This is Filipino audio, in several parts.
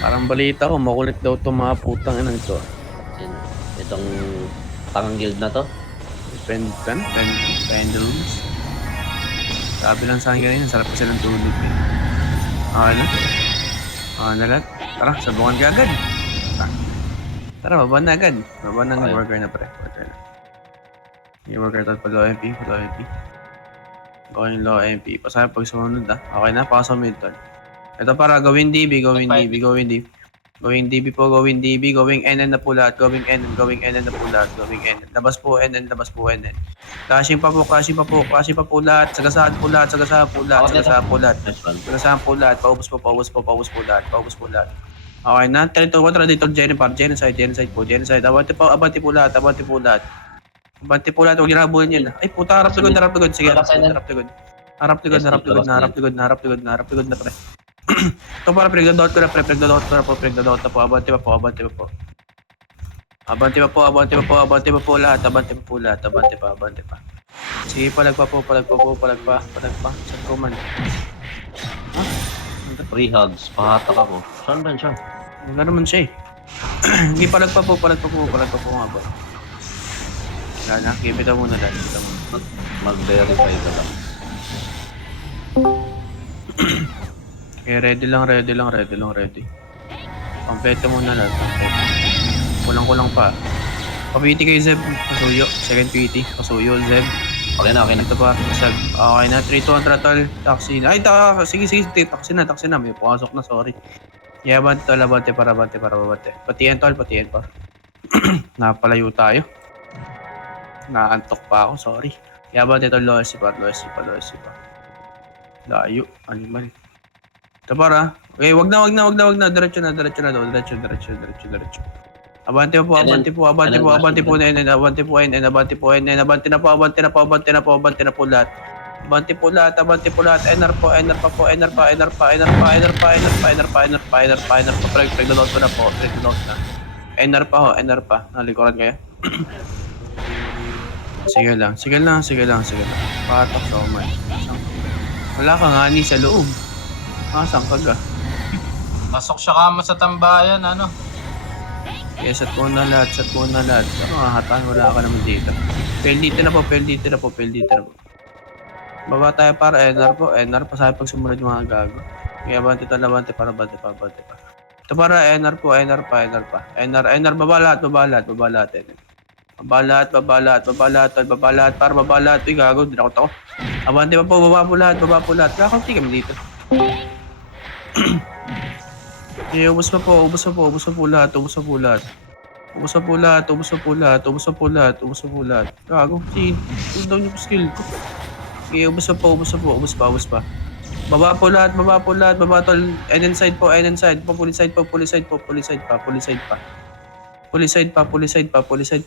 Parang balita ko, makulit daw itong mga putang inang ito. Sino? Itong pangang guild na to? Pendulums. Sabi lang sa akin kanina, sarap kasi ng tulog eh. Okay na? Okay na lahat? Tara, sabungan ka agad. Tara, baba na agad. Baba na ng Okay. worker na pre. Worker na. Yung worker to, palo MP, palo MP. Going low MP. Pasabi pag sumunod ah. Okay na, pasok mid tol. Ito para gawin DB, gawin DB, gawin DB. Going DB po, going DB, going NN na po lahat, going NN na po lahat, going NN. Labas po NN, labas po NN. Crashing pa po, crashing pa po, crashing pa po lahat, sagasahan po lahat, sagasahan po lahat, sagasahan po lahat. Nice one. Sagasahan po lahat, paubos po, paubos po, paubos po lahat, paubos po lahat. Okay na, 3 to 1, Traditor Jennifer, genocide po, genocide. Abante po lahat, abante po lahat. Abante po lahat, huwag niyo nakabuhin yan. Ay puta, harap ligod, harap ligod. Sige, harap ligod. Harap ligod, harap ligod na, harap ligod na, harap ligod na, harap ligod na pre. Ito para pregdadot ko na pre, pregdadot ko na po, pregdadot na po, abante pa po, abante pa po. Abante pa po, abante pa po, abante pa po lahat, abante pa po lahat, abante pa, abante pa. Sige, palagpa po, palagpa po, palagpa, palagpa. Saan ko man? Ha? Free hugs. Pahatak ako. Saan ba siya? Wala naman siya eh. Hindi palagpa po, palagpa po, palagpa po nga ba? Wala na, give it muna dahil. Mag-verify ka lang. Okay, ready lang, ready lang, ready lang, ready. Kompleto muna lahat, kompleto. Kulang-kulang pa. Pa-PT kay Zeb, pasuyo. Second PT, pasuyo, Zeb. Okay na, okay na. Ito pa, Zeb. Okay na, 3-2 tratol, taxi na. Ay, sige, taxi na, may pumasok na, sorry. Yeah, bante, labante, para bante. Patiin tol, patiin pa. Napalayo tayo. Naantok pa ako, sorry. Yeah, bante tol, loyalty pa. Layo, animal. Ito para. Okay, wag na. Diretso na daw. Diretso. Abante po, abante po NN, abante na po lahat. Abante po lahat, NR pa, pregdadot ko na po, NR pa, nalikuran kayo. Sige lang. Patak sa umay. Wala ka nga ni sa loob. Saan ka ga? Pasok siya kamo sa tambayan, ano? Kaya sat mo na lahat. Ano hatahan, wala ka naman dito. Peldito na po. Baba tayo para NR pa sa pag sumunod yung mga gago. Kaya abante para bante pa. Ito para NR pa. NR, baba lahat. Baba lahat, para baba lahat. Uy, gago, dinakot ako. Abante pa po, baba po lahat. Kakaunti kami dito. Okay, ubos pa po lahat. Gago, cool down yung skill ko. Okay, ubos pa. Baba po lahat. Baba tol. NN side po. Pull side pa.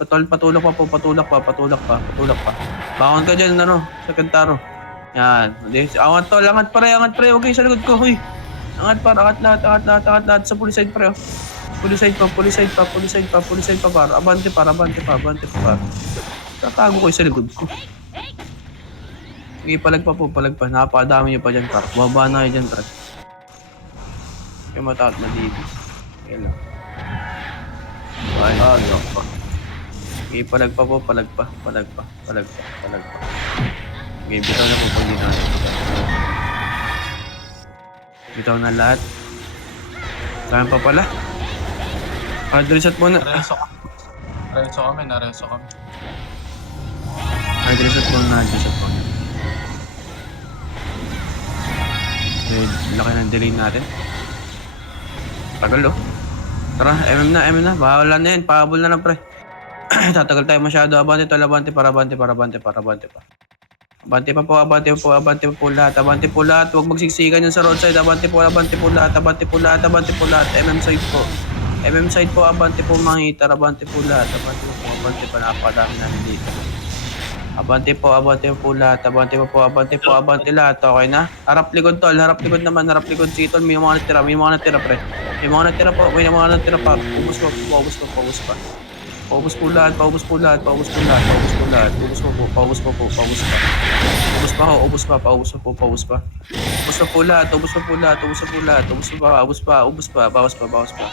Tol, patulak pa. Bakon ka dyan, sa kantaro. Yan. Angat pre. Huwag kayo sa likod ko, huy. Angat lahat sa pull side pre. Pull side pa para. Abante pa. Tatago ko sa likod ko. Sige, palagpa. Napakadami nyo pa dyan, par. Baba na kayo dyan, par. Kaya mataot na dito. Kaya lang. Ano? Okay, palagpa. Okay, bitaw na po pag dito. Bitaw na lahat. Saan pa pala? Hard reset muna. Nareso kami. Hard reset muna. Okay, laki ng delay natin. Tagal Tara, MM na. Bahala na yan. Pahabol na lang pre. Tatagal tayo masyado. Abante pa. Abante pa po lahat. Huwag magsiksikan yan sa roadside. Abante po lahat. MM side po. Abante po mga hitar. Abante po lahat. Abante pa. Napadami namin dito. Abante po lahat. Abante lahat. Okay na? Harap likod tol. Sige tol, may mga natira pre. May mga natira pa. Ubus pa. Paubos po lahat. Ubus pa. ubos pa po lahat, ubos pa po lahat, ubos pa po lahat, ubos pa, ubos pa, ubos pa, bawas pa, bawas pa.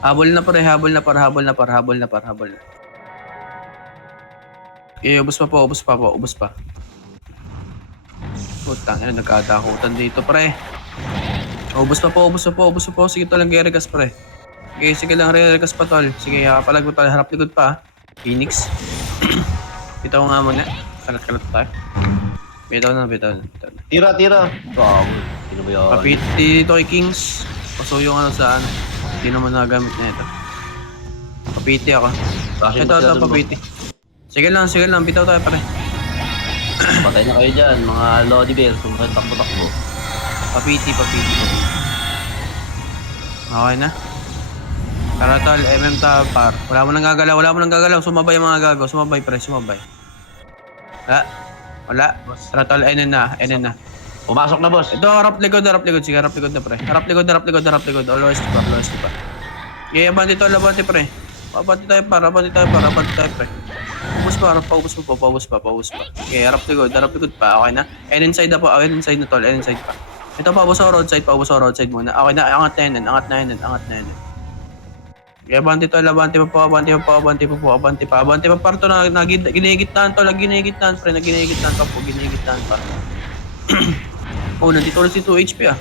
Habol na pre, habol na par, habol na par, habol na par, habol na. Okay, ubos pa po, ubos pa po, ubos pa. Putang ina, nagkatakutan dito pre. Ubos pa po, ubos pa po, ubos pa po. Sige tol, lang regas pre. Sige lang, regas pa tol. Sige, palag mo tol, harap likod pa. Phoenix. Bitaw nga muna. Kalat-kalat tayo. Bitaw na, bitaw na. Tira. Wow. Sino ba yun? Papiti dito kay Kings. Pasuyo nga lang sa ano. Hindi naman nagamit na ito. Papiti ako. Bakit Ito, sila dun, papiti. Sige lang, bitaw tayo pare. Patay na kayo dyan, mga Lodi Bears. Kung kayo takbo-takbo. Papiti. Okay na. Tara tol, MM ta par. Wala mo nang gagalaw. Sumabay ang mga gago. Sumabay pre, sumabay. Wala. Tara tol, NN na. Pumasok na, boss. Ito, harap likod. Sige, harap likod na pre. Harap likod. Always pa. Okay, abante tol, abante pre. Abante tayo pre. Ubus pa, harap pa, ubus pa. Okay, harap likod pa. Okay na. NN side na po, NN side na tol, NN side pa. Ito pa, ubus sa roadside muna. Okay na, angat na yun. Okay, abante tol, abante pa, parto na, ginigitnaan tol, ginigitnaan pa. Oh, nandito ulit si 2 HP ah.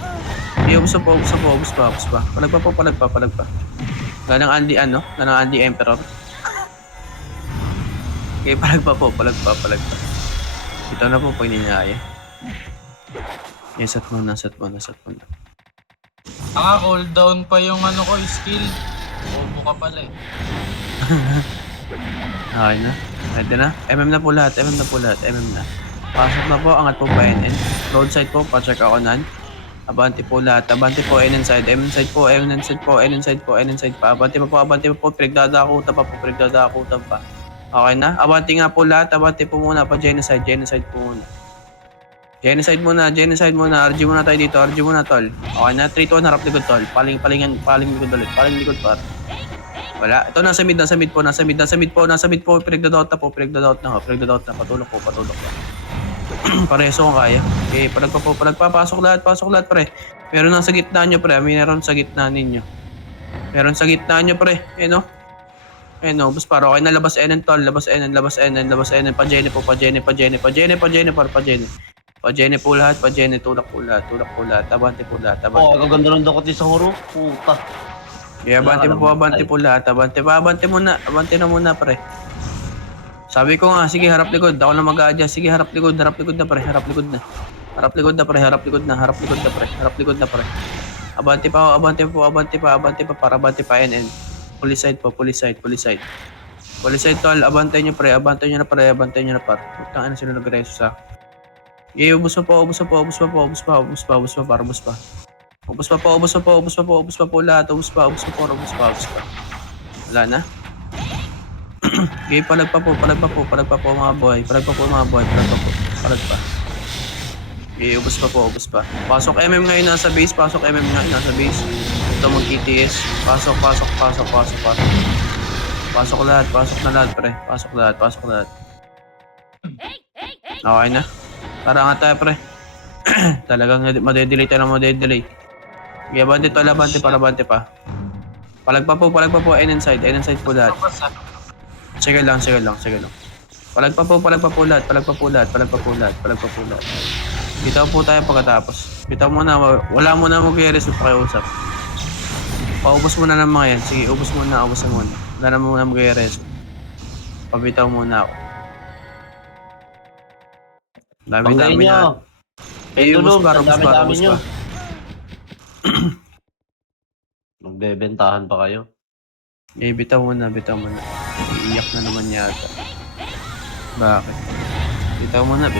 Okay, ubus pa. Palag pa. Ganang Andy Emperor. Okay, palag pa. Ito na po pag ninaya. Yes, set muna. Cooldown pa yung ano ko, skill. Bobo ka pala eh. Okay na. Ready na? MM na po lahat. Pasok na po, angat po pa NN. Roadside po, pa-check ako nan. Abante po lahat. Abante po, NN side. NN side pa. Abante pa po, pinagdadakutan pa. Okay na? Abante nga po lahat. Abante po muna pa, genocide po muna. Genocide muna. RG muna tayo dito. RG muna tol. Okay na? 3-2-1, harap likod tol. Paling likod ulit. Paling likod par. Wala. Ito, nasa mid po. Pinagdadoubt na. Patulok po. Pareso kung kaya. Okay, pasok lahat pre. Meron sa gitna nyo pre. Meron sa gitna ninyo. Pre. Bus para okay na, labas NN tol. Pa Jenny po lahat. Tulak po lahat. Abante po lahat. Oh, kaganda ng dakot sa huro. Puta. Yeah, abante po lahat. Abante na muna pre. Sabi ko nga, sige harap likod. Ako na mag-a-adjust. Sige harap likod na pre. Harap likod na pre. Abante pa. Para abante pa NN. Police side. Police side tol. Abante nyo na par. Putang ina, sino nag-reso sa. Yeah, ubus pa. Lahat. Wala na. Okay, palag pa po mga boy. Palag pa. Okay, ubos pa. Pasok MM ngayon nasa base. Ito mag-ETS. Pasok lahat. Pre. Pasok lahat. Okay na. Tara nga tayo pre. Talagang madedelay. Okay, abante pa. Palag pa po. NN side po lahat. Sige lang. Palag pa po lahat. Bitaw po tayo pagkatapos. Bitaw muna, wala muna mag-i-resolve pakiusap. Paubos muna ng mga yan. Sige, ubos muna. Wala na muna mag-i-resolve. Pabitaw muna ako. Dami nyo. Ubos pa. Nyo. Magbebentahan pa kayo. Bitaw muna. Iiyak na naman yata. Bakit? Bitaw muna.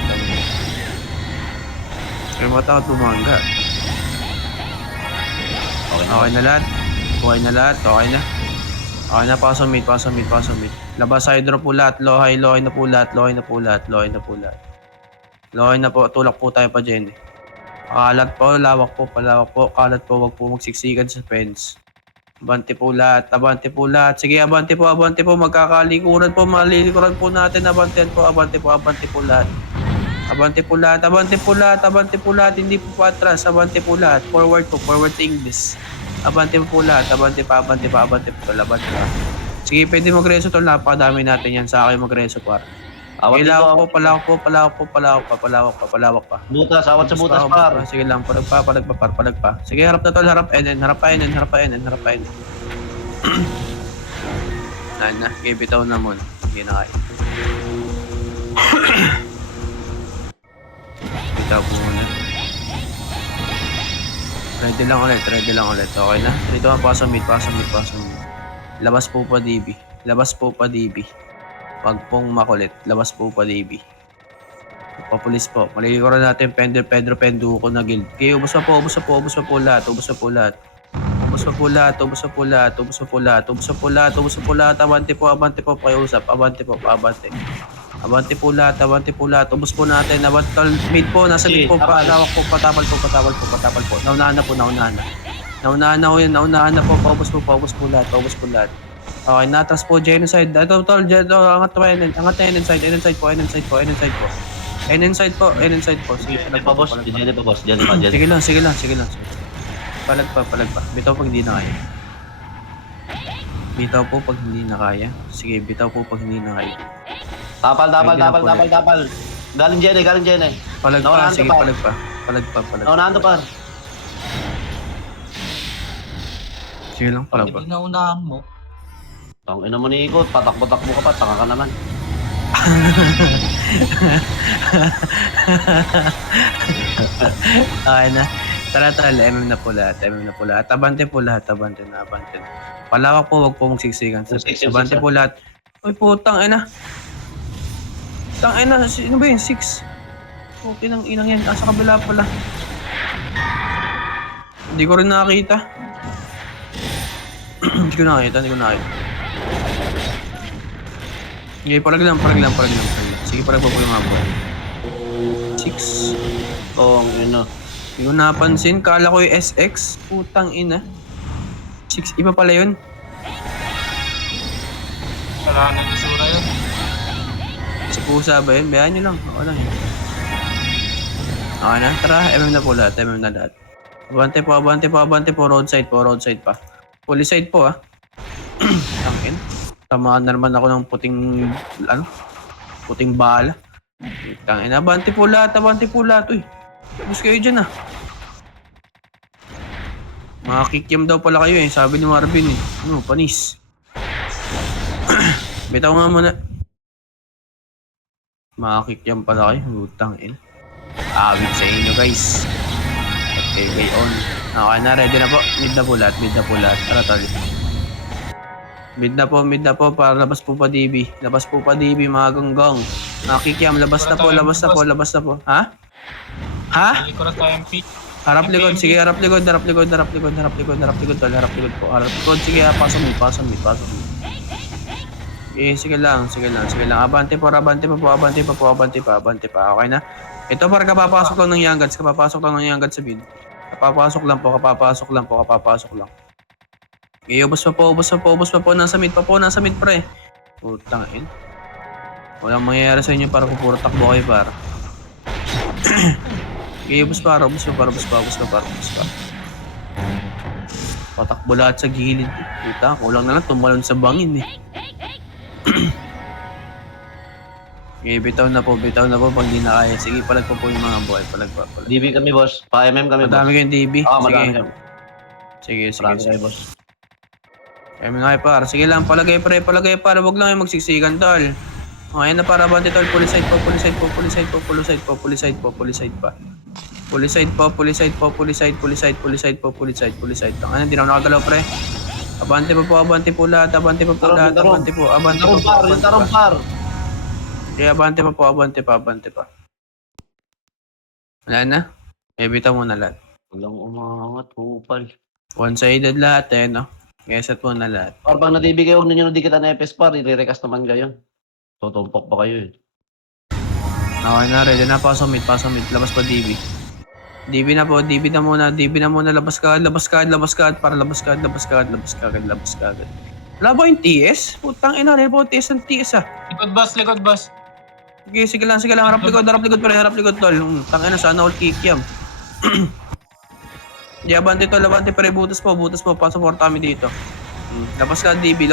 Kaya matakot bumangga. Okay na lahat. Okay na. Pasok mid. Labas hydro po lahat. Low high na po lahat. Tulak po tayo pa Jenny. Kalat po, lawak po. Kalat po, wag po magsiksikan sa fence. Abante po lahat. Sige, abante po. Magkakalikuran po, malilikuran po natin. Abante po lahat. Abante po lahat, abante po lahat, abante po lahat, hindi po patras, abante po lahat. Forward po, forward to English. Abante po lahat, abante pa, abante pa, abante pa, abante pa. Sige, pwede magreso tol, napakadami natin yan sa akin magreso par. Awat dito, Kailangan po, awat dito. palawak po, palawak po, palawak pa, palawak pa, palawak pa. Butas, awat sa Ubus butas, pa, ubus par. pa. Sige lang, palag pa, palag pa, par, palag pa. Sige, harap na tol, harap, NN, harap pa, NN, harap pa, NN, harap pa, NN. Na, sige, bitaw na muna. Hindi na kaya. Bitaw po muna. Ready lang ulit, ready lang ulit. Okay na? Dito nga, pasa mid, pasa mid, pasa mid. Labas po pa DB. Labas po pa DB. Wag pong makulit. Labas po pa DB. Papulis po. Malilikuran natin Pedro Penduko na guild. Okay, ubos pa po, ubos pa po, ubos pa po lahat, ubos pa po lahat. Ubos pa po lahat, ubos pa po lahat, ubos pa po lahat, ubos pa po lahat, ubos pa po lahat. Abante po, pakiusap. Abante po, abante. Abante po lahat, abante po lahat. Ubos po natin. Abante, mid po, nasa mid po, palawak po, patapal po, patapal po, patapal po. Naunahan na po, naunahan na. Naunahan na ko yun, naunahan na po, paubos po lahat, paubos po lahat. Okay, natras po, genocide. Ito, tol, angat na inside po, inside po. Inside po. Sige, Diyan pa, boss. Diyan pa, boss. Diyan pa, diyan. Sige lang. Palag pa. Bitaw pag hindi na kaya. Bitaw po pag hindi na kaya. Sige, bitaw po pag hindi na kaya. Tapal. Galing Jenny. Palag pa, Naunahan sige, to, par. palag pa. Palag pa. Naunahan to, par. Sige lang, palag pa. Hindi na unahan mo. Ang ina mo ni Ikot, patakbo-takbo ka pa, tanga ka naman. Okay na. Tara, MM na po lahat. Abante po lahat, abante na. Palawak po, wag po magsiksikan. Sige. Abante po lahat. Uy, putang ina. Sino ba yun? 6. Okay ng inang yan. Sa kabila pala. Hindi ko rin nakakita. Hindi ko nakakita. Okay, palag lang. Sige, palag po yung mga buwan. 6. Oo, ang ina. Hindi ko napansin. Kala ko yung SX. Putang ina. 6. Iba pala yun. Wala nang isura yun. Sa pusa ba yun? Bayaan nyo lang. Ako lang yun. Okay na. Tara. MM na po lahat. Abante po. Roadside pa. Fully side po ah. Tangin. Tamaan na naman ako ng puting bala. Tangin. Abante po lahat. Uy. Tapos kayo dyan ah. Makakikyam daw pala kayo eh. Sabi ni Marvin eh. Panis. Bitaw nga muna. Makakikyam pala kayo. Tangin. Awit sa inyo guys. Okay, on. Okay na, ready na po. Mid na po lahat. Tara, tali. Mid na po, para labas po pa DB, mga ganggang. Nakikiam, labas na po. Ha? Hindi ko na tayo MP. Harap likod, sige, harap likod po. Harap likod, sige, pasok mid. Sige lang. Abante pa. Okay na? Ito para kapapasok lang ng Young Gods sa bid. Kapapasok lang po. Ubos pa po. Nasa mid pre. Putang in. Walang mangyayari sa inyo para puro takbo kayo para. Ubos pa. Patakbo lahat sa gilid. Puta, kulang na lang tumalon sa bangin eh. Bitaw na po pag di na kaya. Sige, palag po yung mga buhay. Palag. DB kami, boss. Pa-MM kami, boss. Madami kayong DB. Madami kami. Sige. Marami kayo, boss. Kaya nga par. Sige lang, palagay para. Huwag lang kayo magsiksikan, tol. Okay na para bante, tol. Pull side pa. Ano, hindi na ako nakagalaw, pre. Abante po lahat. Abante po. Tarong par. Kaya abante pa. Wala na. Bitaw mo na lahat. Walang umangat, upal. One-sided lahat eh, no? Kaya set mo na lahat. Par, pag natibig kayo, huwag ninyo nadikitan na FS par, i-recast naman kayo. Tutumpok pa kayo eh. Okay na, ready na. Pasok mid. Labas pa DB. DB na muna. Labas ka. Para labas ka. Wala ba yung TS? Putang ina, rin po TS ng TS ah. Likod boss. Sige lang, harap likod pre, harap likod tol. Tangina sana all kick yan. Di abante tol, abante pre, butas po, pa-support kami dito. Labas ka DB.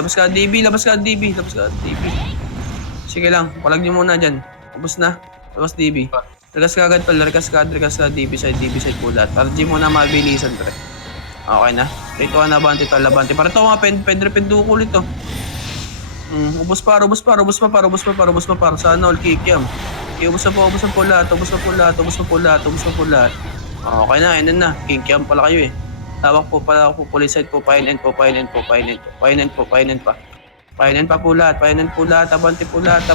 Sige lang, palag nyo muna dyan. Ubus na, labas DB. Rekas ka agad tol, rekas ka DB side po lahat. RG muna mabilisan pre. Okay na. Rito ka na, abante tol, abante. Para ito nga, pendukul ito. Ubus pa. Sana all kick yan. Ubus na po lahat. Okay na, ayun na. King cam pala kayo eh. Tawak po pala ako, police side po, pahin end pa. Pahin end pa po lahat. Abante po lahat.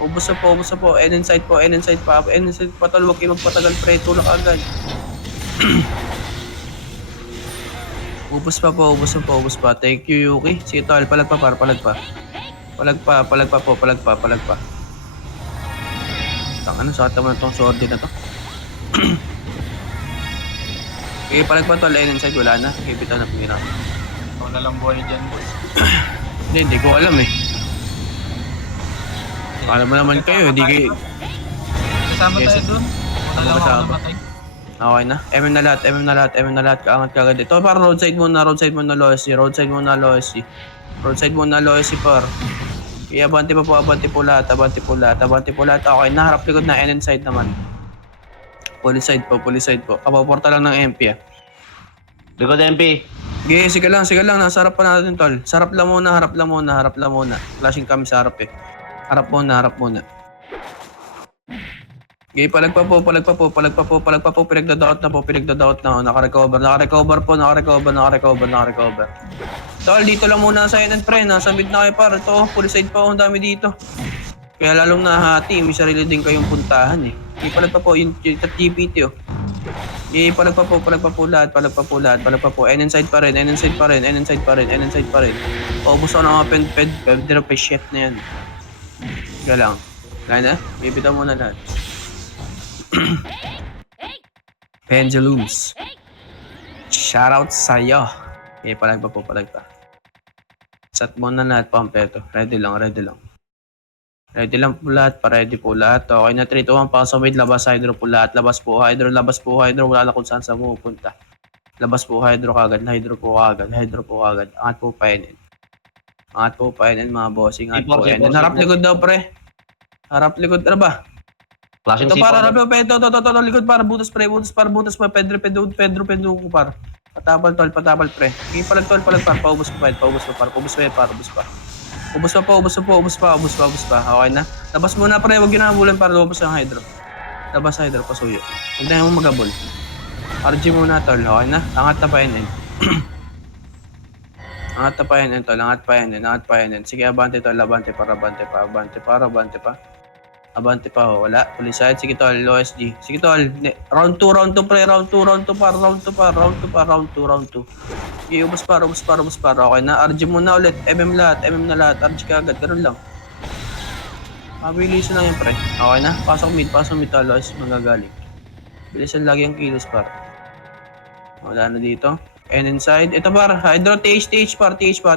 Ubus na po. End side pa. Tol, huwag kayo magpatagal pre, tulak agad. Ubus pa. Thank you, Yuki. Sige, tol, palag pa. Tangana, sakit naman itong sword na to. Okay, palag pa tol, inside wala na. Okay, bitaw na pumira. Ako na lang buhay dyan, boss. Hindi ko alam eh. Alam mo naman kayo, hindi kayo... Kasama Yes, tayo dun. Ako na lang ako kasama. namatay. Okay na. MM na lahat. Kaangat ka agad. Ito para roadside muna low SC. Par. Abante po lahat. Okay, naharap likod na NN side naman. Police side po. Kapaporta lang ng MP ah. Likod MP. Sige lang. Nasa harap pa natin tol. Harap lang muna. Flashing kami sa harap eh. Harap muna. Okay, palag pa po. Pinagdadaot na. Naka-recover po. Tol, dito lang muna sa NN pre. Nasa mid na kayo par. Ito, police side pa. Ang dami dito. Kaya lalong nahati. May sarili din kayong puntahan eh. Okay, palag pa po. Yung GPT oh. Okay, palag pa po lahat. NN side pa rin. Ubus ako ng mga pedro pa chef na yan. Kaya lang. Kaya na? Bibitaw muna lahat. Pendulums. Shoutout sa'yo. Okay, palag pa. Sat mo na lahat, pampeto. Ready lang. Ready po lahat. Okay na, 3, 2, 1, pasok mid, labas hydro po lahat. Labas po hydro. Wala na kung saan pupunta. Labas po hydro kagad. Angat po painin. Mga bossing. Harap likod daw, pre. Ano ba? Flashing Ito C4. para rabi, ito, likod para, butas pa, Pedro ko par. Patabal pre. Sige, palag par, paubos pa. Ubos pa. Okay na. Labas muna pre, huwag yun nahabulan para lumabas ang hydro. Labas hydro, pasuyo. Huwag na yung magabol. RG muna tol, okay na. Angat na pa yun. Angat pa yun. Sige, abante tol, abante pa. Abante pa ho, wala. Police side, sige tol, low SG. Sige tol, round 2 pre, round 2 par. Iubos par. Okay na, RG muna ulit, MM na lahat, RG ka agad, ganun lang. Mabilisan lang yun pre. Okay na, pasok mid tol, low SG magagaling. Bilisan lagi ang kilos par. Wala na dito. And inside, ito par, hydro, TH pa. Ubus pa.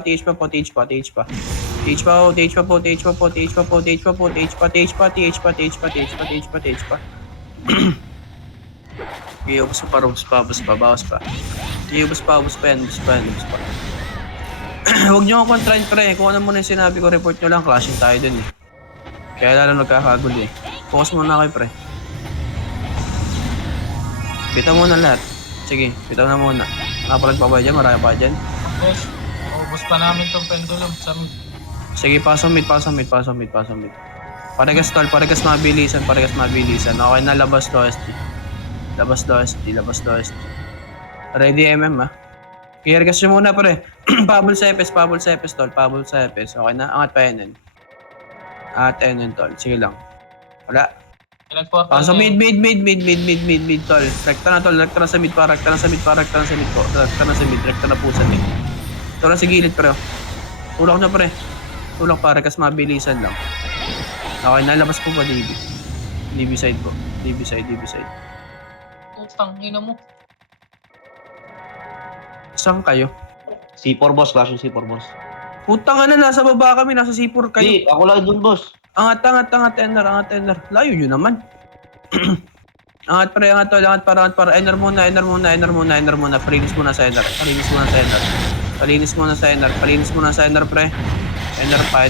Ubus pa yan. Huwag nyo akong kontrahin pre, kung ano muna yung sinabi ko, report nyo lang, clashing tayo dun eh. Kaya lalo nagkakagulo eh. Focus muna kayo pre. Bitaw muna lahat. Sige, bitaw na muna. Nakapalag pa ba dyan? Marami pa dyan? Boss, ubos pa namin tong pendulum sa mid. Sige, pasok mid. Paregas tol, paregas mabilisan. Okay na, labas low ST. Ready MM ah. Kiyargas nyo muna pre. Pabol sa EPS tol. Okay na, angat pa NN. Tol, sige lang. Wala. Pinagportal Pasok niya. mid tol. Rekta na sa mid po. Rekta na po sa mid. Ito na sa gilid pre. Tulak na pre. Para kas mabilisan lang. Okay, nalabas po ba DB? DB side po. DB side. Putang ina mo. Saan kayo? C4 boss, flashing C4 boss. Putang ina, nasa baba kami, nasa C4 kayo. Hindi, ako lang dun, boss. Angat, Ener. Layo yun naman. Angat pre, angat tol, angat para. Ener muna. Palinis muna sa Ener. Palinis muna sa Ener, pre. Ener pa.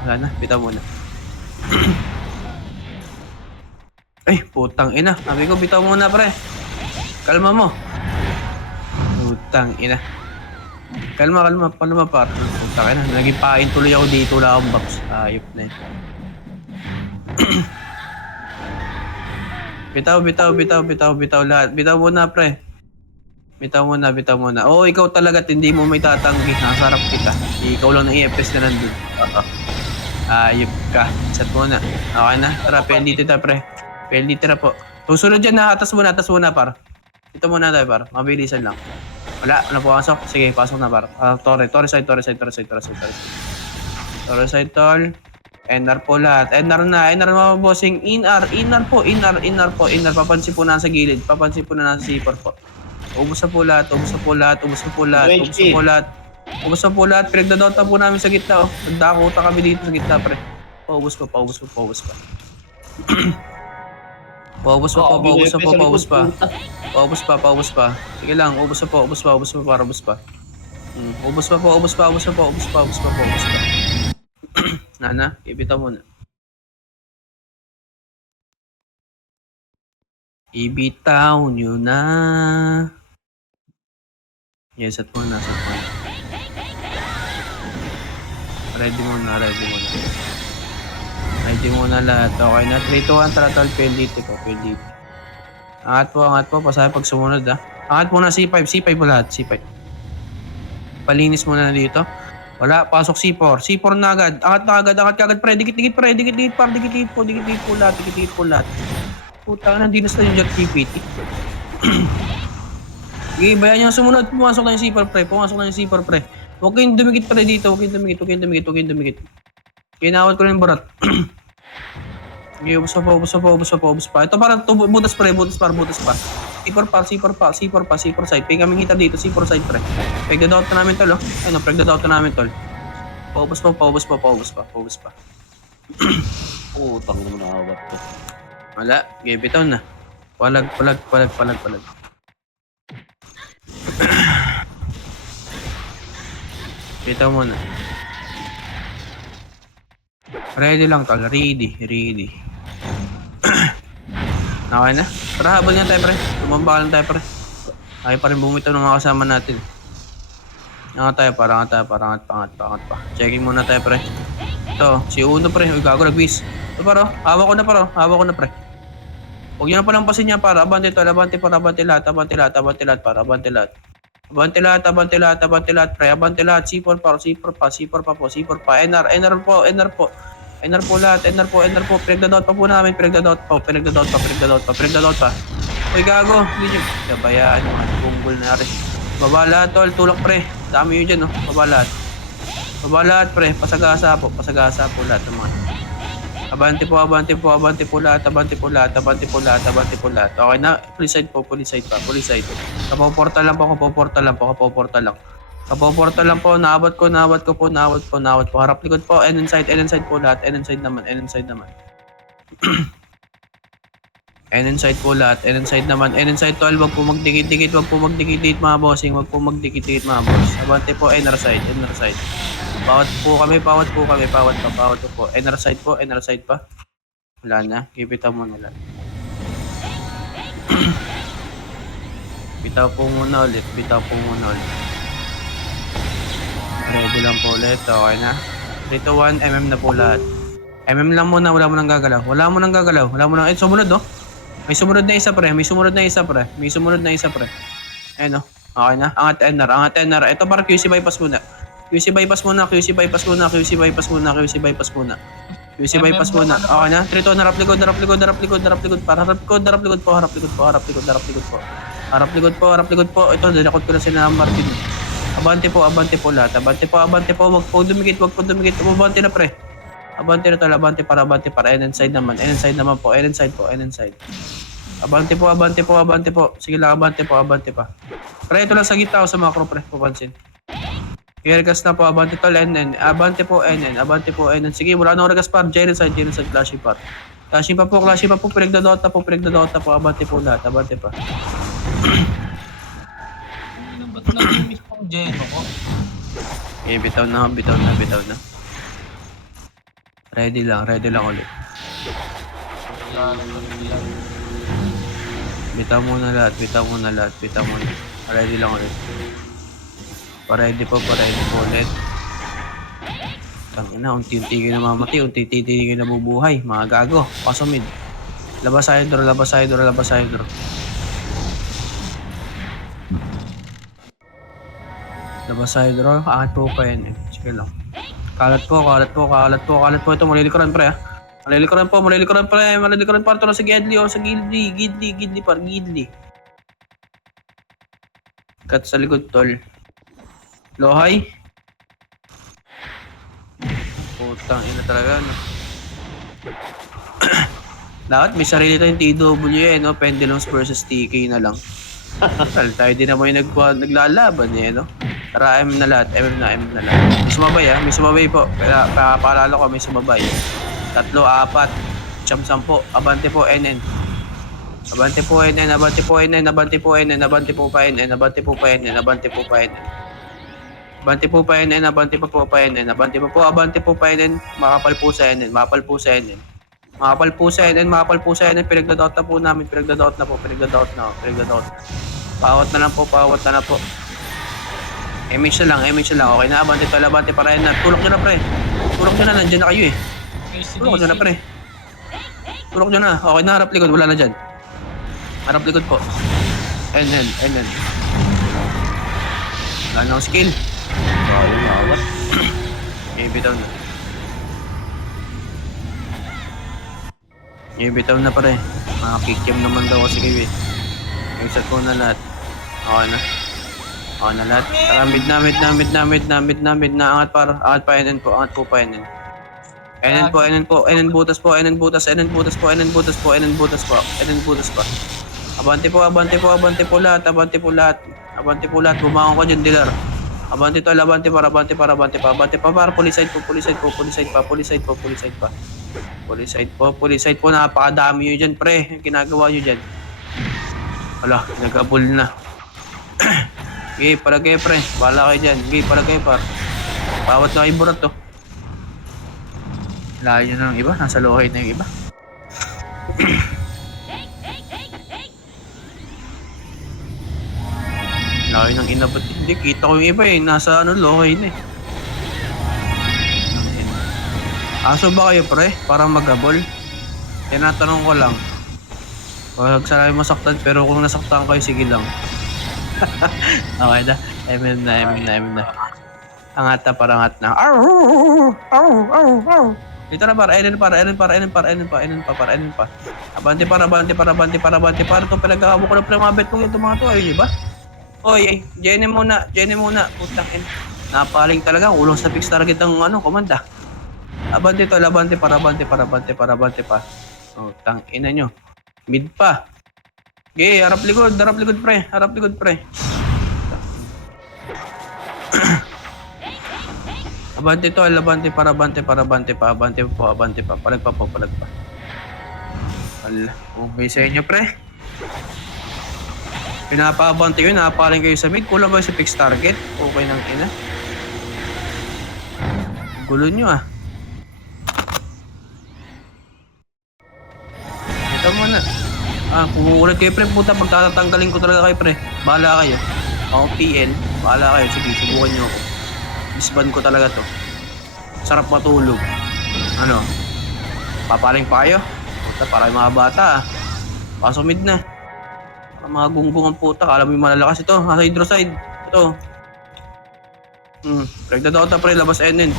Wala na, bitaw muna. Ay, putang ina. Sabi ko, bitaw muna, pre. Kalma mo. Putang ina. Kalma, par. Putang ina. Naging pain tuloy ako dito. Wala akong box. Ayop na yun. Bitaw lahat. Bitaw muna, pre. Bitaw muna. Oo, ikaw talaga hindi mo may tatanggi. Nasarap kita. Ikaw lang ng EFS na nandun. Ayop ka. Sat muna. Okay na. Tara, PLDT tayo, pre. PLDT na po. Susunod dyan na. Atas muna, par. Ito muna tayo, par. Mabilisan lang. Wala po pasok. Sige, pasok na, par. Torre side, tol. NR po lahat. NR mga bossing. Inar po. Papansin po na sa gilid. Papansin po na nasa C4 po. Ubus na po lahat. Pinagdadota po namin sa gitna, oh. Nagdakuta kami dito sa gitna, pre. Paubos pa. Paubos pa. Sige lang, ubos pa. Ubos pa. Nana, ibitaw mo na. Ibitaw nyo na. Yes, at muna. Ready muna. Ready muna lahat. Okay na. 3, 2, 1, tara tol. PLDT po. Angat po. Pasahe pag sumunod, ha. Angat muna C5 po lahat. C5. Palinis muna na dito. Wala, pasok C4 na agad. Angat ka agad, pre. Dikit, par. Dikit po lahat. Putang na, dinas na yung jet GPT. Okay, bayan yung sumunod. Pumasok na yung C4, pre. Huwag kayong dumikit, pre, dito. Huwag kayong dumikit. Kinawal ko na yung barat. Okay, ubos pa. Ito para butas pa. C4 side. Pay kaming hita dito, C4 side, pre. Pagdadot na namin, tol, oh. Ayun, pagdadot na namin, tol. Paubos pa. Putang naman nakawat to. Wala, give it on na. Palag. Bitaw mo na. Ready lang, tol. Ready. Okay na. Tara, habol nga tayo, pre. Tumamba lang tayo, pre. Ay pa rin bumitaw ng mga kasama natin. Angat tayo, angat pa. Checking muna tayo, pre. Ito, si Uno, pre. Uy, gago, nag-whiz. Ito, paro. Hawak ko na, pre. Huwag nyo na palampasin niya, para. Abante lahat, para. Abante lahat. Abante lahat, pre. Abante lahat. C4 pa po. NR po lahat. Pinagdadot pa po namin. Pinagdadot pa. Uy, gago. Hindi nyo. Kabayaan yung bunggol na rin. Baba lahat, tol. Tulak, pre. Dami yun dyan, oh. Baba lahat, pre. Pasagasa po lahat ng mga. Abante po lahat. Okay na. Police side pa. Kapoportal lang po. Naabot ko po. Harap likod po. And inside po lahat. And inside naman. And inside po lahat. And inside tol. Wag po magdikit-dikit, mga bossing. Abante po. NR side. Bawat po kami. NR side pa. Wala na. Bitaw mo na lang. Bitaw po muna ulit. Ready lang po ulit. Okay na. 3 to 1. MM na po lahat. MM lang muna. Wala mo nang gagalaw. Sumunod, no? May sumunod na isa, pre. Ayun, no? Okay na. Angat NR. Ito para QC bypass muna. QC bypass muna. Okay na. 3 to 1. Harap likod. Harap likod po. Ito, dinakot ko na sila ng Martin. Abante po lahat. Wag po dumikit. Abante na, pre. Abante na tol. Abante para. And inside naman po. Abante po. Sige lang, abante pa. Pre, ito lang sa gitna ako sa macro, pre. Papansin. Regas na po, abante tol, NN. Abante po, NN. Abante po, NN. Sige, wala nang regas par. Genocide, flashing par. Flashing pa po, pinagdadota po. Abante po lahat, abante pa. Ba't nag-miss pang Geno ko? Okay, bitaw na. Ready lang ulit. Bitaw muna lahat. Ready lang ulit. Pa-ready po ulit. Tangina, unti-unti kayo namamatay, unti-unti kayo nabubuhay. Mga gago, pasumid. Labas hydro. Angat po pa yan eh. Sige lang. Kalat po. Ito, malilikuran pre ha. Malilikuran pre. Ito na sa Gidli o sa Gidli par. Cut sa likod tol. Lohay. Putang ina talaga no. Dapat may sarili tayong TW no. Pendulums versus TK na lang. Tayo din naman yung naglalaban eh no. Tara, M na lahat. May sumabay po. Paalala ko, may sumabay. 3, 4, 10. Abante po, NN. Abante po, NN. Abante po pa, NN. Makapal po sa NN. Pinagdadot na po namin. Pinagdadot na. Pawat na lang po. MH na lang. Okay na, abante para yan na. Tulok nyo na, nandiyan na kayo eh. Tulok nyo na. Okay na, harap likod, wala na dyan. Harap likod po. NN. Wala na skill. Sayang awat. Bitaw na pare. Makakikiam naman daw kasi kayo eh. Reset ko na lahat. Okay na lahat. Tara, mid na. Angat pa, NN po. NN butas po. Abante po lahat. Bumangon ko dyan, dealer. Abante para puliside po. Napakadami nyo dyan, pre. Yung ginagawa nyo dyan. Wala, nag-abul na. Okay, palagay pre. Bahala kayo dyan. Okay, palagay par. Bawat na kayo burat to. Layo na ng iba. Nasa lohay na yung iba. Layo ng inabot. Hindi, kita ko yung iba eh. Nasa lohay na eh. Aso ba kayo pre? Para mag-abol? Tinatanong ko lang. Huwag sana kayo masaktan, pero kung nasaktan kayo, sige lang. Okay na. MM na. Angat na. Dito na para. NN pa. Abante para. Ito pinag-aabo ko na pala mga bet mong ito mga to. Ayun, ba? Oy, Jenny muna. Putang ina. Napaling talaga. Ulong sa fixed target ang komanda. Abante para. Oh, tang ina nyo. Mid pa. Okay, harap likod pre. Abante para. Palag pa. Ala, okay sa inyo pre. Pinapaabante kayo, napapaling kayo sa mid. Kulang ba sa fixed target? Okay nang ina. Gulo nyo ah. Ito muna. Kumukulat kayo pre, puta, pagtatanggalin ko talaga kayo pre. Bahala kayo. Ako PL, bahala kayo. Sige, subukan nyo ako. Disband ko talaga to. Sarap matulog. Papaling pa kayo? Puta, para yung mga bata ah. Paso mid na. Mga gunggong ang puta, kala mo yung malalakas ito. Nasa hydroside. Ito. Nagdadota pre, labas NN.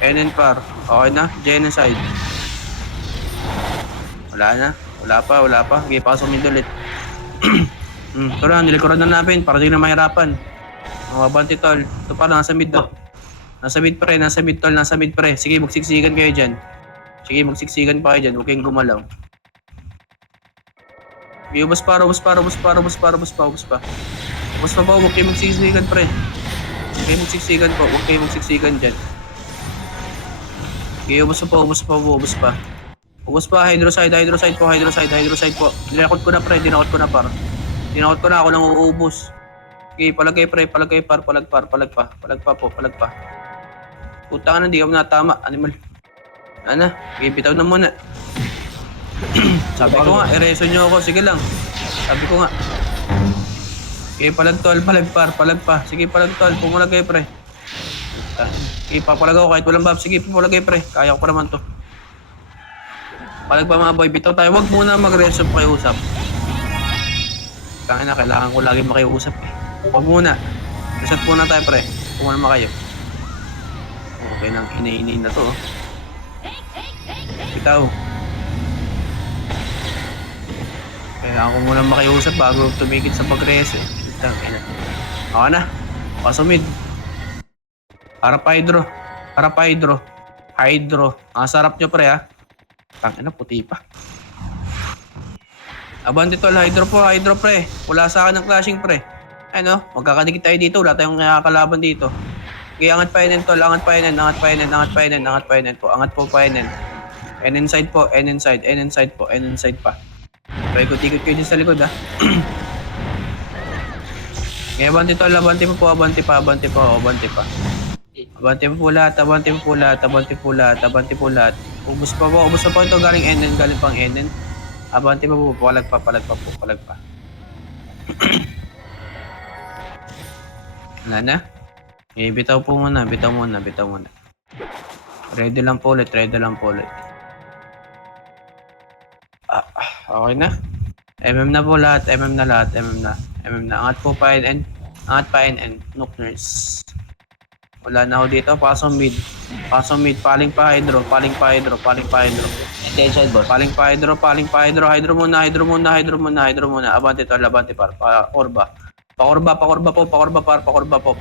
NN par. Okay na, genocide. Wala pa. Okay, pasok mid ulit. Ito na, nilikuran na namin para di na mahirapan. Mga banti tol. Ito pa, nasa mid do. Nasa mid pre. Sige, magsiksikan kayo dyan. Huwag kayong gumalaw. Okay, ubos pa. Ubus pa po, huwag kayo magsisigan pre. Huwag kayo magsiksikan po, huwag kayo magsiksikan dyan. Okay, ubus pa po, ubus pa po, ubus pa. Ubus pa, hydroside po. Dinakot ko na pre, dinakot ko na par. Dinakot ko na, ako lang uubos. Okay, palagay pre, palagay par, palag pa. Puta ka na, di ka natama, animal. Ano, okay, bitaw na muna. Sabi ko nga, ereso nyo ako, sige lang. Sabi ko nga. Okay, palagtol, palag pa. Sige, palagtol, pumulag kayo pre. Okay, papalag ako kahit walang bab. Sige, pumulag kayo pre, kaya ko pa naman to. Palag pa mga boy, bitaw tayo. Huwag muna mag-resolve pakiusap. Kaya kailangan ko lagi makiusap eh. Huwag muna. Reset muna tayo pre. Kung ano kayo. Okay nang hinainin na to. Oh. Bitaw. Kailangan ko muna makiusap bago tumikit sa pag-reset. Okay na. Pasumid. Harap hydro. Hydro. Ang sarap nyo pre ha. Tangina, puti pa. Abante tol, hydro pre. Wala sa akin ng clashing pre. Ano, magkakadikit tayo dito. Wala tayong kalaban dito. Okay, angat pa yun tol. Angat pa yun po. Angat po pa yun. N inside po. N inside pa. Paikot-ikot kayo dyan sa likod ha. Okay, abante tol. Abante pa. Abante pa po lahat. Ubus pa po ito galing pang NN. Abante pa po, palag pa. Wala na? Eh, bitaw muna. Ready lang po ulit. Okay na? MM na po lahat. Angat po pa NN. Nook nurse. Wala na ako dito. Pasong mid. Paling pa hydro. Attention, boss. Paling pa hydro. Hydro muna. Abante par. Pakorba po.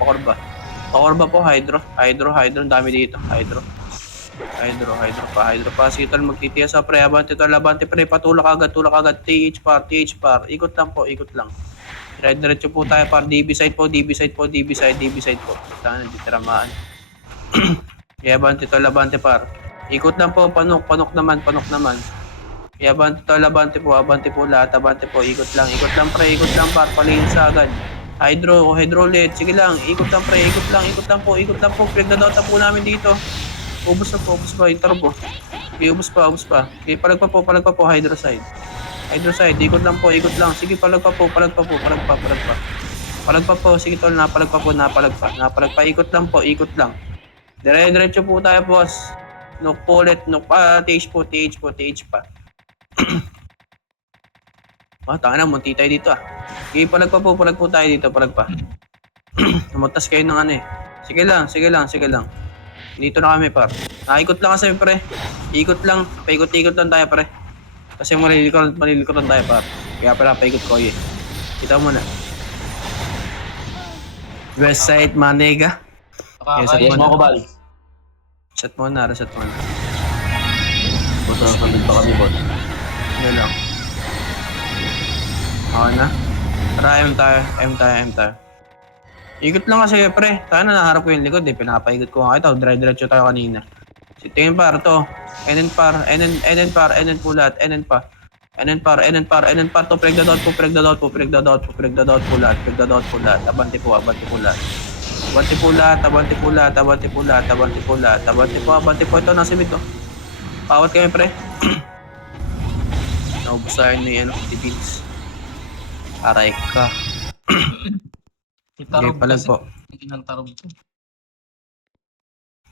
Hydro. Ang dami dito. Hydro pa. Sige tol, magtitiya sa pre. Abante pre. Patulak agad. TH par. Ikot lang. Diretso po tayo par. DB side po. Sana hindi tiramaan. Kaya abante par. Ikot lang po. Panok naman. Kaya abante po lahat. Ikot lang pre. Par. Palihin sa agad. Hydro ulit. Sige lang. Ikot lang pre. Ikot lang po. Pinagdadota po namin dito. Ubus pa. Yung turbo. Okay, ubus pa. Okay, palag pa po. Hydro side. Ikot lang. Sige, palag pa po. Palag pa. Sige tol, napalag pa. Ikot lang. Diretso po tayo, boss. Nok po ulit. TH pa. Tanga na, munti tayo dito ah. Okay, palag po tayo dito. Namutas kayo ng ano eh. Sige lang. Dito na kami, par. Ikot lang kasi, pre. Paikot lang tayo, pre. Kasi malilikuran tayo, par. Kaya pala paikot ko eh. Kita mo na. West side, Manega. Yes, mo ko bali. Reset muna. Boss, sabit pa kami, boss. Yun lang. Okay na. Tara, M tayo. Ikot lang kasi, pre. Tayo na naharap ko yung likod eh. Pinapaikot ko nga ito. Diretso tayo kanina. Tingin par to. NN par. Po lahat. NN par to. Pregdadot po lahat. Abante po lahat. Ito, nasa mid to. Pawat kami, pre. Naubusahin na yan, Philippines. Aray ka. Itarob palag kasi. po. Inantarob ko.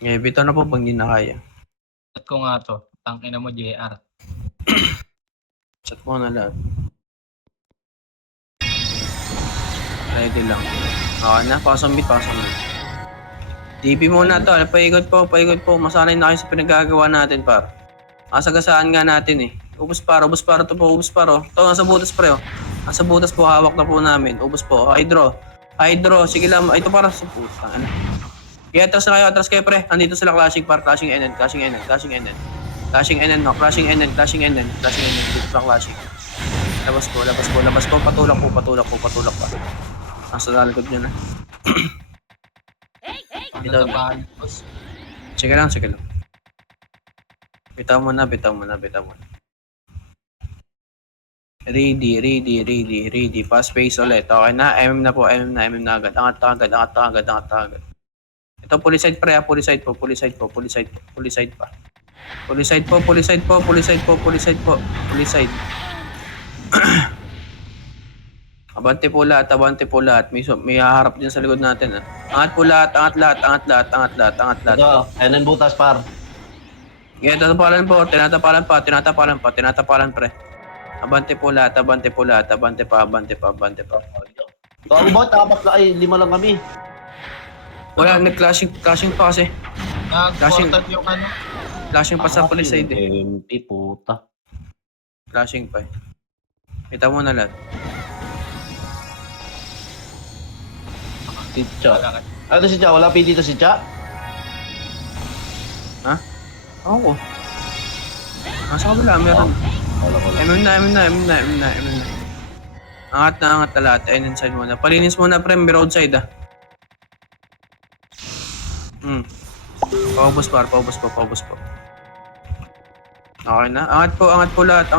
Bitaw na po pag hindi na kaya. Chat ko nga to. Tangina mo, JR. Chat mo na lahat. Ready lang. Okay na, pasang mid. DP muna to. Paikot po. Masanay na kayo sa pinagagawa natin, par. Kasagasaan nga natin eh. Ubus paro to po. Ito, nasa butas pre. Nasa butas po, hawak na po namin. Ubus po. Hydro. Sige lang. Ito para sa puta. Ano? Kaya atras kayo pre. Nandito sila clashing par. Clashing NN. Dito sa clashing. Labas po. Patulak pa. Nasa likod niya na. Ano Bitaw. tapahan, boss? Sige lang, sige lang. Bitaw mo na, bitaw mo na, bitaw mo na. Ready. Pass space ulit. Okay na, MM na po, MM na agad. Angat agad. Ito, pull side pre, pull side po. Pull side pa. Pull side. Abante po lahat. May haharap din sa likod natin. Angat po lahat. Ito, ayun butas par. Yeah, tinatapalan po. Tinatapalan pre. Abante po lahat. Abante pa. Gago ba? Tapat na ay, 5 lang kami. Wala, nag-clashing pa kasi. Nag-portal yung ano. Clashing pa sa police side eh. MP puta. Clashing pa eh. Kita mo na lahat. Si Cha. Ano si Cha? Wala PD to si Cha? Ha? Oo. Nasa kabila, meron. Wala. MM na. Angat na lahat. Ayun, inside muna. Palinis muna, pre. May roadside ah. Paubos pa. Okay na. Angat po lahat.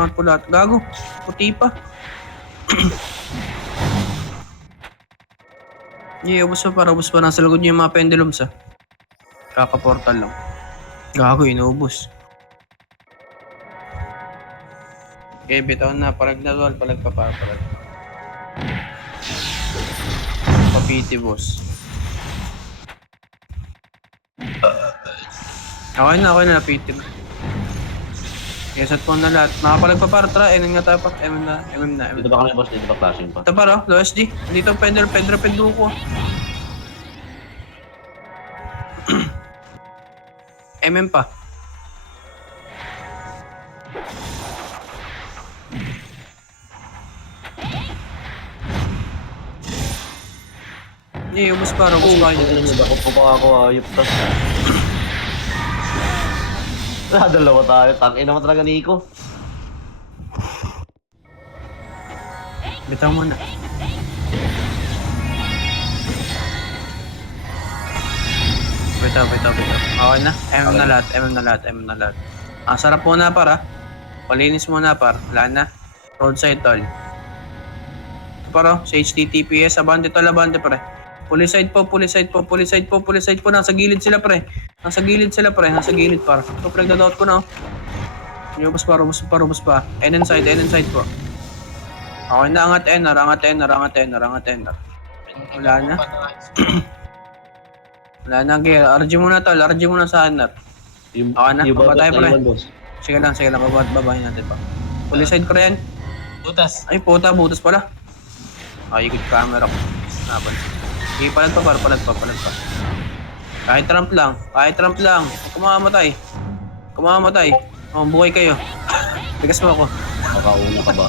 Gago. Puti pa. Ubos pa. Nasa lagod niyo yung mga pendulums ah. Kaka-portal lang. Gago, inuubos. Okay, bitaw na. Palag pa. Papiti, boss. Okay na, napiti mo. Yes, at po na lahat. Nakapalag pa para, tara. Nga tayo pa. MM na. Dito ba kami boss? Dito ba clashing pa? Ito pa ro, low SD. Dito, Pedro ko. MM pa. Ubos pa kayo. Bakit pa ako ayop tas. Dalawa tayo. Tangin naman talaga Nico. Bitaw mo na. Bitaw. Okay na? MM na lahat. Sarap muna para. Palinis muna par. Wala na. Roadside tol. Ito para, sa HTTPS. Abante pre. Police side po. Nasa gilid sila pre. Nasa gilid par. So, nagdadoubt ko na. Ubos pa. N inside po. Okay na, angat NR. Wala na, gear. RG muna sa NR. Okay na, baba tayo pre. Sige lang, babahin natin pa. Police side pre yan. Butas. Ay, puta, butas pala. Ikot camera ko. Sige, palag pa. Kahit trump lang. Kumamatay. Buhay kayo. Bigas mo ako. Makauna ka ba?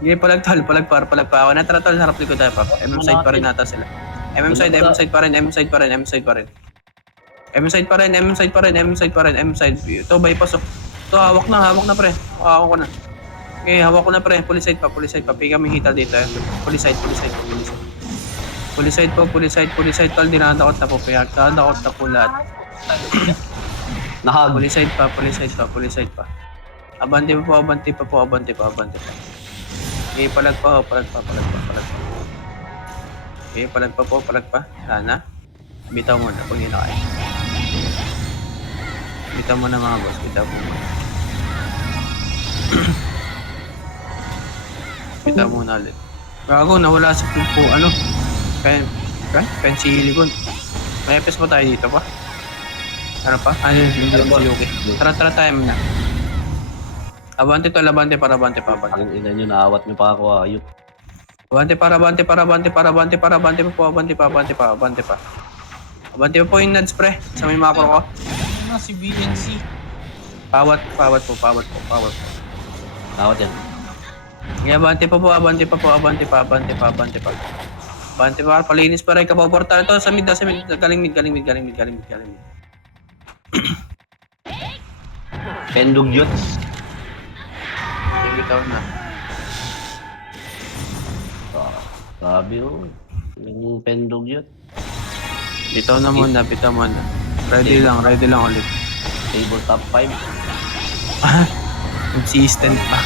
Sige, palag pa ako. Natara tol, harap likod tayo pa. MM side pa rin nata sila. MM side pa rin. Ito, bypass oh. Ito, hawak na pre. Hawak ko na. Okay, hawak ko na pre. Police side pa. Pay kami hita dito eh. Police side tol. Dinadakot na po. Dinadakot na po lahat. Nahag. Police side pa. Abante pa. Okay, palag pa. Okay, palag pa. Sana. Bitaw mo na pag hindi na kaya. Bitaw mo na mga boss. Bitaw mo na ulit. Gago, nawala sa po. Ano? Pensilikon. May epes pa tayo dito pa? Ano pa? Hindi si Yuki. Tara time na. Abante pa. Ang ina nyo, naawat nyo pa ako ayop. Abante pa po yung nuds pre. Sa may macro ko. Ano si BNC? Pawat po. Naawat yan. Abante pa. Palinis pa rin. Kapaportal ito sa mid. Galing mid. Pendog Yots. Bitaw na. Sabi oh. Yung pendog yun. Bitaw na muna, bitaw muna. Ready lang ulit. Table top 5. Consistent pa.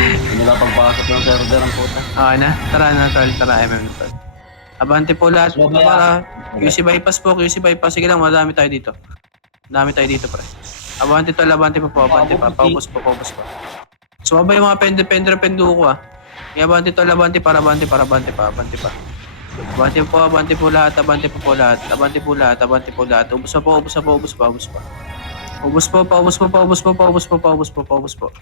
Hindi na pagpasok ng server ang puta. Okay na, tara na tol, tara MM na tol. Abante po lahat. Mas mamaya. Para QC bypass po, QC bypass. Sige lang, madami tayo dito. Madami tayo dito, pre. Abante tol, abante pa po, abante pa. Paubos po, paubos pa. Sumabay yung mga pende ko ah. Abante tol, abante para, abante para, abante pa, abante pa. Abante po lahat, abante po lahat. Abante po lahat, abante po lahat. Ubus pa po, ubus pa po, ubus pa, ubus pa. Ubus po, paubos po, paubos po, paubos po, paubos po, paubos po.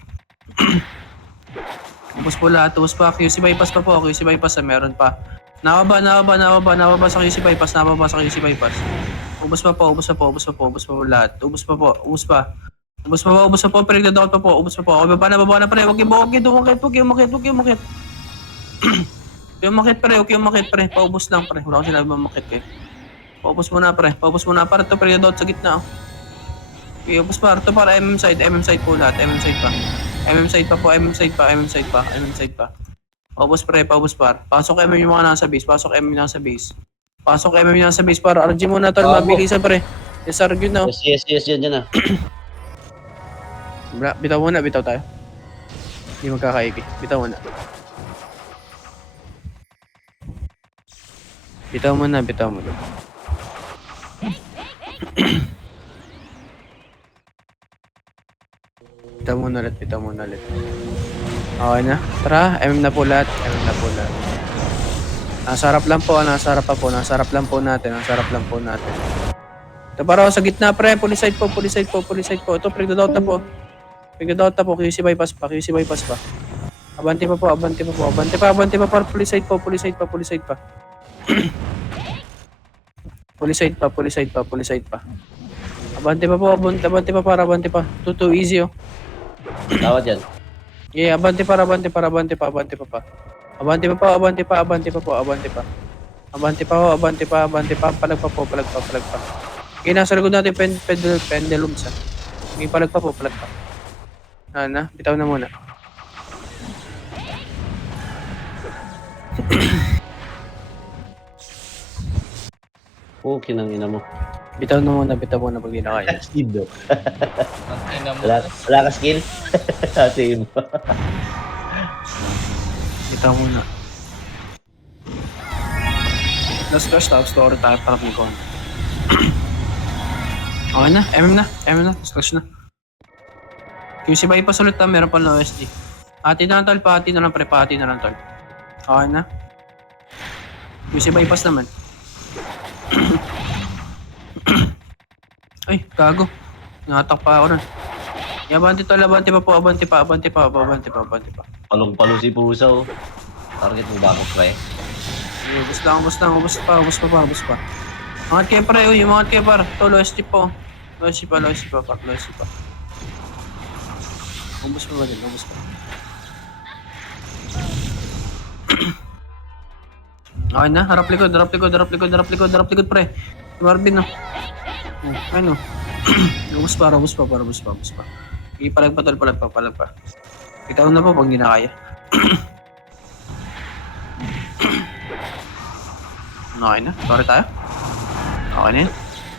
Ubus po lahat, ubus pa. QC bypass pa po, QC bypass na meron pa. Nababa sa QC bypass, nababa sa QC bypass. Ubus pa po, ubus pa po, ubus pa po, ubus pa po lahat. Ubus pa po, ubus pa. Ubus pa po, ubus pa po, pinagdadakot pa po, ubus pa po. Okay, baba na pre, huwag yung umakit. Yung makit pre, okay yung makit pre. Paubos lang pre. Wala akong sinabi mamakit kayo. Paubos muna pre. Paubos muna para ito pre. Dot sa gitna oh. Okay, ubos pa. Ito para MM side po lahat. MM side pa. MM side pa po. MM side pa. Paubos pre. Paubos pa. Pasok MM yung mga nasa base. Pasok MM yung nasa base. Para RG muna tol. Mabilisan pre. Yes, argue na. Yes, yan na. Bitaw muna. Bitaw tayo. Hindi magkakaiki. Bitaw muna. Bitaw mo na. Bitaw mo na ulit. Okay na. Tara, MM na po lahat. Nasarap lang po natin. Ito para sa gitna pre. Police side po. Ito, pre-down na po. QC bypass pa. Abante pa po. Abante pa para police side pa. Police side pa. Abante pa. Tutu easy oh. Tawad yan. Yeah, abante pa. Abante pa. Palag pa. Okay, nasa likod natin pendulum sa. Okay, palag pa. Bitaw na muna. Kinang ina mo. Bitaw na muna pag di na kaya. Steve, Ang ina mo. wala ka skill? Ate mo. Bitaw muna. Last top story tayo para may con. Okay na, MM na, slash na. QC bypass ulit meron pa na OSG. Pati na lang tol. Okay na. QC bypass naman. Ay, gago. Natak pa ako nun. Abante pa. Palong-palo si Pusa oh. Target mo ba ako pre? Ubus pa. Mga kepre, mga kepar. Ito, low ST po. Low ST pa. Ubus pa. Okay na, harap likod, pre. Marvin, no. Ano? Ubus pa. Ipalag pa. Itaon na po pag hindi na kaya. Okay na, sorry tayo. Okay na yan.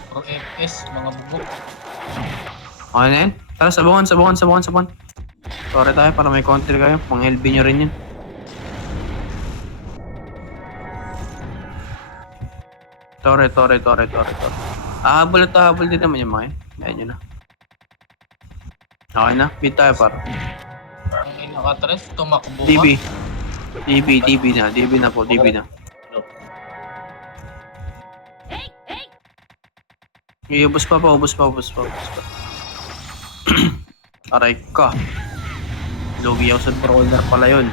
Pro FPS, mga bubok. Okay na yan. Tara, sabangan. Sorry tayo para may counter kayo. Pang LB nyo rin yan. Tore. Habol din naman yung mga yun. Ayan nyo na. Okay na, beat tayo par. Ang ina ka, Tres, tumakbo ka. DB na po. Ubus pa. Aray ka. Logi ako sa brawler pala yun.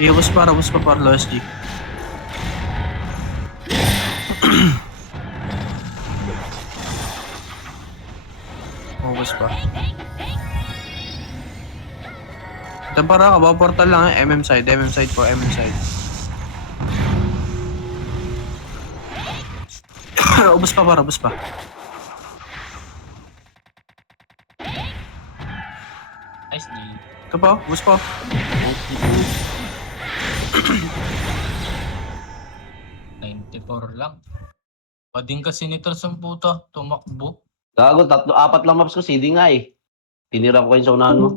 Ubus pa par Lois G. Ubus pa. Ito para kabaw portal lang MM side po. Ubus pa. Nice D. Ito po, ubus po. 24 lang. Pading kasi nito sa puta, tumakbo. Gago, 4 lang maps ko, CD nga eh. Tinira ko kayo sa unahan mo.